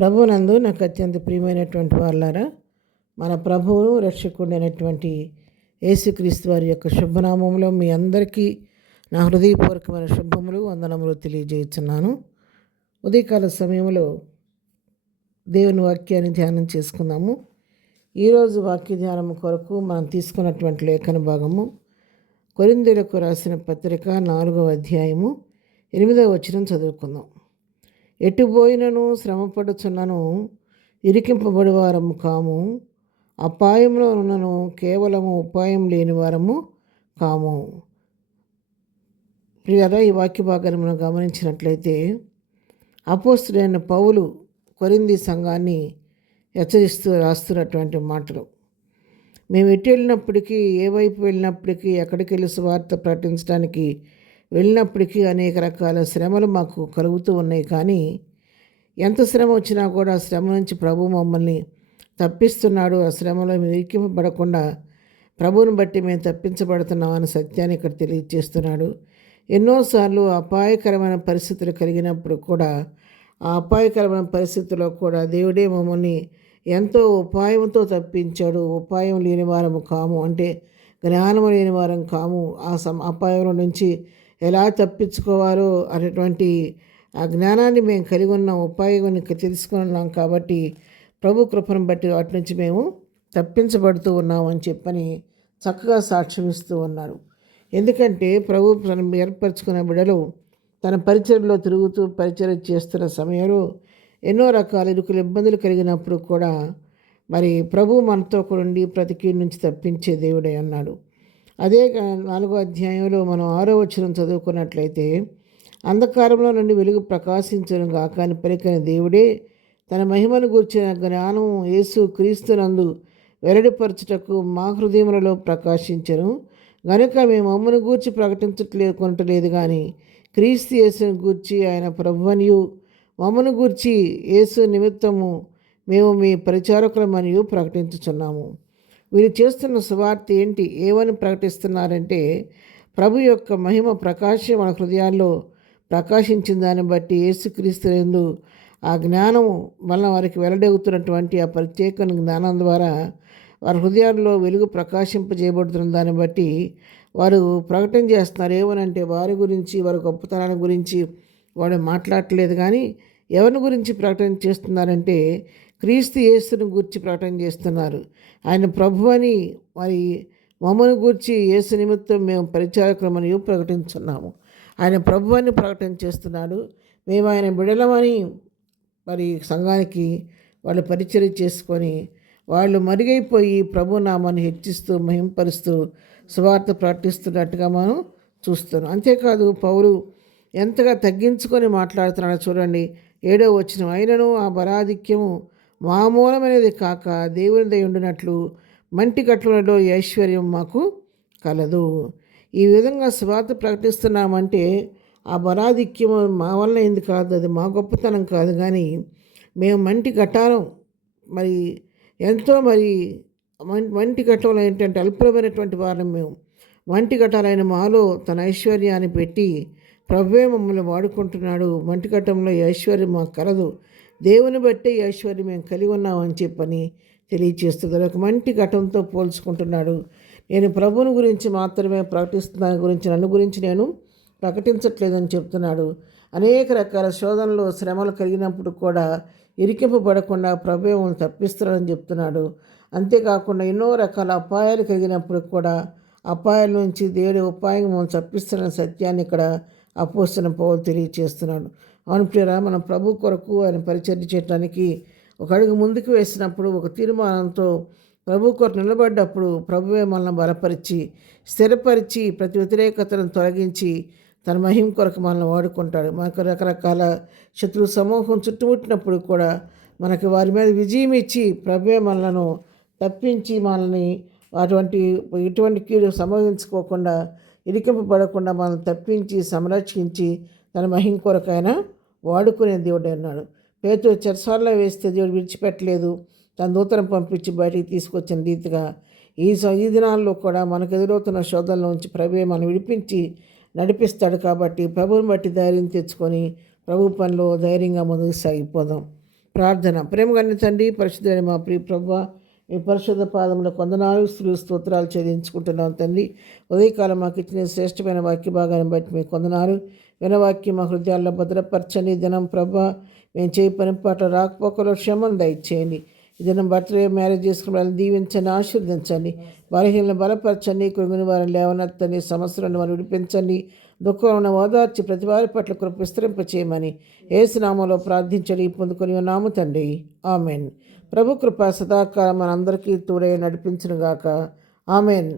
ప్రభువునందు నాకు అత్యంత ప్రియమైనటువంటి వాళ్ళారా, మన ప్రభువును రక్షకుడైనటువంటి యేసుక్రీస్తు వారి యొక్క శుభనామంలో మీ అందరికీ నా హృదయపూర్వకమైన శుభములు వందనములు తెలియజేస్తున్నాను. ఉదయకాల సమయంలో దేవుని వాక్యాన్ని ధ్యానం చేసుకుందాము. ఈరోజు వాక్య ధ్యానం కొరకు మనం తీసుకున్నటువంటి లేఖన భాగము కొరింథీయులకు రాసిన పత్రిక 4వ అధ్యాయము 8వ వచనం చదువుకుందాం. ఎటుపోయినను శ్రమపడుచున్నను ఇరికింపబడి వారము కాము, అపాయంలో ఉన్నను కేవలము ఉపాయం లేని వారము కాము. ప్రియరా, ఈ వాక్య భాగాన్ని మనం గమనించినట్లయితే అపోస్తుడైన పౌలు కొరింథీ సంఘాన్ని హెచ్చరిస్తూ రాస్తున్నటువంటి మాటలు. మేము ఎటు వెళ్ళినప్పటికీ, ఏ వైపు వెళ్ళినప్పటికీ, ఎక్కడికి వెళ్ళి సువార్త ప్రకటించడానికి వెళ్ళినప్పటికీ అనేక రకాల శ్రమలు మాకు కలుగుతూ ఉన్నాయి. కానీ ఎంత శ్రమ వచ్చినా కూడా ఆ శ్రమ నుంచి ప్రభు మమ్మల్ని తప్పిస్తున్నాడు. ఆ శ్రమలో మేము ఇరికింపబడకుండా ప్రభువుని బట్టి మేము తప్పించబడుతున్నాం అనే సత్యాన్ని ఇక్కడ తెలియజేస్తున్నాడు. ఎన్నోసార్లు అపాయకరమైన పరిస్థితులు కలిగినప్పుడు కూడా, ఆ అపాయకరమైన పరిస్థితుల్లో కూడా దేవుడే మమ్మల్ని ఎంతో ఉపాయంతో తప్పించాడు. ఉపాయం లేని వారము కాము, అంటే జ్ఞానం లేని వారం కాము. ఆ అపాయంలో నుంచి ఎలా తప్పించుకోవాలో అనేటువంటి ఆ జ్ఞానాన్ని మేము కలిగి ఉన్నాం, ఉపాయాన్ని తెలుసుకున్నాం. కాబట్టి ప్రభు కృపను బట్టి వాటి నుంచి మేము తప్పించబడుతూ ఉన్నామని చెప్పని చక్కగా సాక్ష్యం ఇస్తూ ఉన్నారు. ఎందుకంటే ప్రభు తను ఏర్పరచుకున్న బిడ్డలు తన పరిచర్లో తిరుగుతూ పరిచర్య చేస్తున్న సమయంలో ఎన్నో రకాల ఇబ్బందులు కలిగినప్పుడు కూడా మరి ప్రభు మనతో కూడా ఉండి ప్రతి కీడు నుంచి తప్పించే దేవుడే అన్నాడు. అదే 4వ అధ్యాయంలో మనం 6వ వచనం చదువుకున్నట్లయితే, అంధకారంలో నుండి వెలుగు ప్రకాశించను గాక అని పలికిన దేవుడే తన మహిమను గూర్చిన జ్ఞానం యేసు క్రీస్తునందు వెల్లడిపరచుటకు మా హృదయములలో ప్రకాశించను గనుక మేము మమ్మను గూర్చి కొనటలేదు కానీ క్రీస్తు యేసును గూర్చి ఆయన ప్రభువనియు మమ్మను గూర్చి యేసు నిమిత్తము మేము మీ పరిచారకులమనియు ప్రకటించుచున్నాము. వీరు చేస్తున్న సువార్త ఏంటి? ఏమని ప్రకటిస్తున్నారంటే, ప్రభు యొక్క మహిమ ప్రకాశం మన హృదయాల్లో ప్రకాశించిన దాన్ని బట్టి యేసుక్రీస్తు యందు ఆ జ్ఞానము వలన వారికి వెల్లడవుతున్నటువంటి ఆ ప్రత్యేక జ్ఞానం ద్వారా వారి హృదయాల్లో వెలుగు ప్రకాశింపజేయబడుతున్న దాన్ని బట్టి వారు ప్రకటన చేస్తున్నారు. ఏమనంటే వారి గురించి, వారి గొప్పతనాన్ని గురించి వాడు మాట్లాడట్లేదు. కానీ ఎవరిని గురించి ప్రకటన చేస్తున్నారంటే క్రీస్తు యేసుని గురించి ప్రకటన చేస్తున్నారు. ఆయన ప్రభు అని మరి మమ్మను గూర్చి యేసు నిమిత్తం మేము పరిచారకులమని ప్రకటించున్నాము. ఆయన ప్రభు అని ప్రకటన చేస్తున్నాడు. మేము ఆయన బిడలమని మరి సంఘానికి వాళ్ళు పరిచర్య చేసుకొని వాళ్ళు మరుగైపోయి ప్రభు నామాన్ని హెచ్చిస్తూ మహింపరుస్తూ సువార్త ప్రకటిస్తున్నట్టుగా మనం చూస్తున్నాం. అంతేకాదు పౌలు ఎంతగా తగ్గించుకొని మాట్లాడుతున్నాడో చూడండి. 7వ వచనం, అయినను ఆ బలాధిక్యము మామూలమైనది కాక దేవుని దయ ఉండినట్లు మంటి కట్టులలో ఐశ్వర్యం మాకు కలదు. ఈ విధంగా సువార్త ప్రకటిస్తున్నామంటే ఆ బలాధిక్యము మా వల్ల ఏంది కాదు, అది మా గొప్పతనం కాదు. కానీ మేము మంటి కట్టాలం, మరి ఎంతో మరి మంటి కట్టంలో ఏంటంటే అల్పమైనటువంటి వారం మేము. మంటి కట్టాలైన మాలో తన ఐశ్వర్యాన్ని పెట్టి ప్రభువే మమ్మల్ని వాడుకుంటున్నాడు. మంటి కట్టంలో ఈ ఐశ్వర్యం మాకు కలదు, దేవుని బట్టి ఈ ఐశ్వర్యం మేము కలిగి ఉన్నామని చెప్పని తెలియచేస్తుంది. ఒక మంటి ఘటంతో పోల్చుకుంటున్నాడు. నేను ప్రభుని గురించి మాత్రమే ప్రకటిస్తున్నాను, గురించి నన్ను గురించి నేను ప్రకటించట్లేదని చెప్తున్నాడు. అనేక రకాల శోధనలు శ్రమలు కలిగినప్పుడు కూడా ఇరికింపబడకుండా ప్రభువే మమ్మల్ని తప్పిస్తున్నాడని చెప్తున్నాడు. అంతేకాకుండా ఎన్నో రకాల అపాయాలు కలిగినప్పుడు కూడా అపాయాల నుంచి దేవుడి ఉపాయం మమ్మల్ని తప్పిస్తున్న సత్యాన్ని ఇక్కడ అపోస్తలుడైన పౌలు తెలియచేస్తున్నాడు. అవును ప్రియరా, మన ప్రభు కొరకు ఆయన పరిచర్య చేయడానికి ఒక అడుగు ముందుకు వేసినప్పుడు, ఒక తీర్మానంతో ప్రభు కొరకు నిలబడ్డప్పుడు ప్రభువే మనల్ని బలపరిచి స్థిరపరిచి ప్రతి వ్యతిరేకతను తొలగించి తన మహిమ కొరకు మనల్ని వాడుకుంటాడు. మనకు రకరకాల శత్రు సమూహం చుట్టుముట్టినప్పుడు కూడా మనకి వారి మీద విజయం ఇచ్చి ప్రభువే మనలను తప్పించి మనల్ని ఎటువంటి కీడు సంభవించుకోకుండా ఇరికింపబడకుండా మనల్ని తప్పించి సంరక్షించి తన మహిమ కొరకు ఆయన వాడుకునే దేవుడు అన్నాడు. పేతురు చెరసాలలో వేస్తే దేవుడు విడిచిపెట్టలేదు, తన దూతను పంపించి బయటికి తీసుకొచ్చిన రీతిగా ఈ దినాల్లో కూడా మనకు ఎదురవుతున్న శోధనలో నుంచి ప్రభువే మనం విడిపించి నడిపిస్తాడు. కాబట్టి ప్రభువుని బట్టి ధైర్యం తెచ్చుకొని ప్రభు పనిలో ధైర్యంగా ముందుకు సాగిపోదాం. ప్రార్థన. ప్రేమగన్న తండ్రి, పరిశుద్ధుడైన మా ప్రియ ప్రభువా, మీ పరిశుద్ధ పాదములకు వందనాలు స్తోత్రాలు చెల్లించుకుంటున్నాం తండ్రి. ఉదయకాలం మాకు ఇచ్చిన శ్రేష్టమైన వాక్య భాగాన్ని బట్టి మీకు వందనాలు. వినవాక్యం మా హృదయాల్లో భద్రపరచని దినం ప్రభా. మేము చేయి పని పాట రాకపోకలో క్షమను దయచేయండి. ఈ దినం బర్త్డే మ్యారేజ్ చేసుకుని వాళ్ళని దీవించండి, ఆశీర్వదించండి. బలహీనలను బలపరచండి, కృంగిన వారిని లేవనెత్తండి, సమస్యలను వారిని విడిపించండి. దుఃఖంలో ఓదార్చి ప్రతి వారి పట్ల కృప విస్తరింపచేయమని యేసు నామములో ప్రార్థించడి పొందుకొని ఉన్నాము తండ్రి. ఆమెన్. ప్రభు కృప సదాకాలం మనందరికీ తోడై నడిపించునుగాక. ఆమెన్.